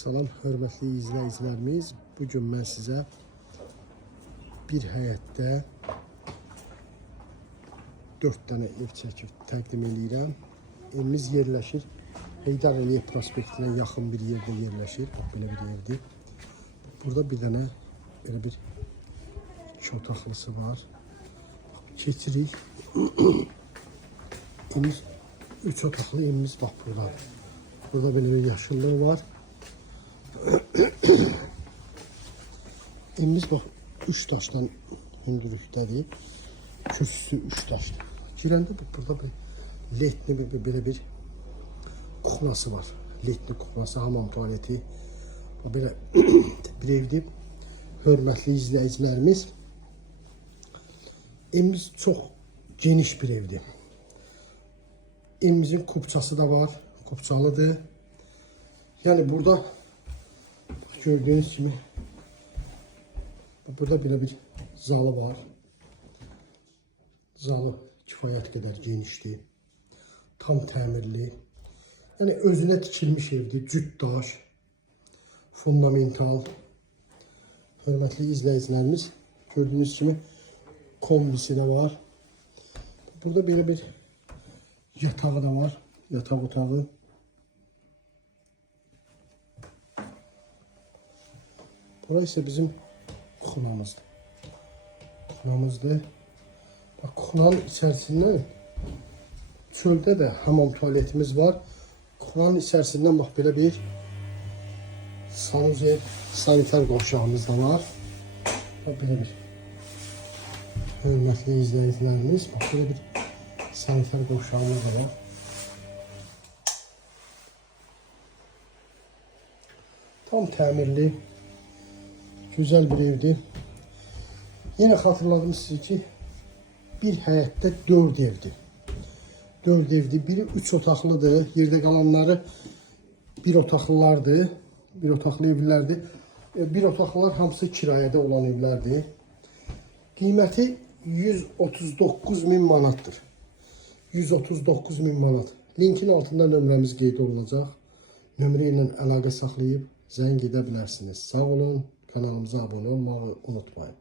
Salam hörmətli izləyicilərimiz. Bugün mən sizə bir həyətdə 4 dənə ev çəkib təqdim edirəm. Evimiz yerləşir Heydər Əliyev prospektinə yaxın bir yerdə yerləşir. Belə bir evdir. Burada bir dənə belə bir 2 otaqlısı var. Keçirik. Evimiz 3 otaqlı evimiz bax buradadır. Burada belə bir yaşıllıq var. Evimiz bax 3 daşdan hündürlükdədir. Kürsüsü 3 daşdır. Girəndə burada bir ledli belə bir kuxnası var. Ledli kuxnası, hamam tualeti. Belə bir evdir. Hörmətli izləyicilərimiz, evimiz çox geniş bir evdir. Evimizin kupçası da var. Kupçalıdır. Yani burada gördüğünüz gibi burada belə bir zalı var. Zalı kifayət qədər genişdir. Tam təmirli. Yani özünə tikilmiş evdir. Cüt daş. Fundamental. Hörmətli izləyicilərimiz, gördüğünüz kimi kombisi de var. Burada belə bir yatağı da var. Yatak otağı. Burası ise bizim kuxnamızdır. Kuxnamızdır. Bak, kuxnanın içerisinden çöldə də hamam tuvaletimiz var. Kuxnanın içerisinden bak belə bir sanuzel, sanitar qovşağımız da var. Bak belə bir hörmətli izləyicilərimiz, bak belə bir sanitar qovşağımız da var. Tam təmirli, güzel bir evdir. Yine hatırladım size ki bir həyətdə 4 evdir. 4 evdir. Biri 3 otaqlıdır. Yerdə qalanları 1 otaqlılardır. 1 otaqlı evlərdir. 1 otaqlılar hamısı kirayədə olan evlərdir. Qiyməti 139.000 manatdır. 139.000 manat. Linkin altında nömrəmiz qeyd olunacaq. Nömrə ilə əlaqə saxlayıb zəng edə bilərsiniz. Sağ olun. Kanalımıza abone olmayı unutmayın.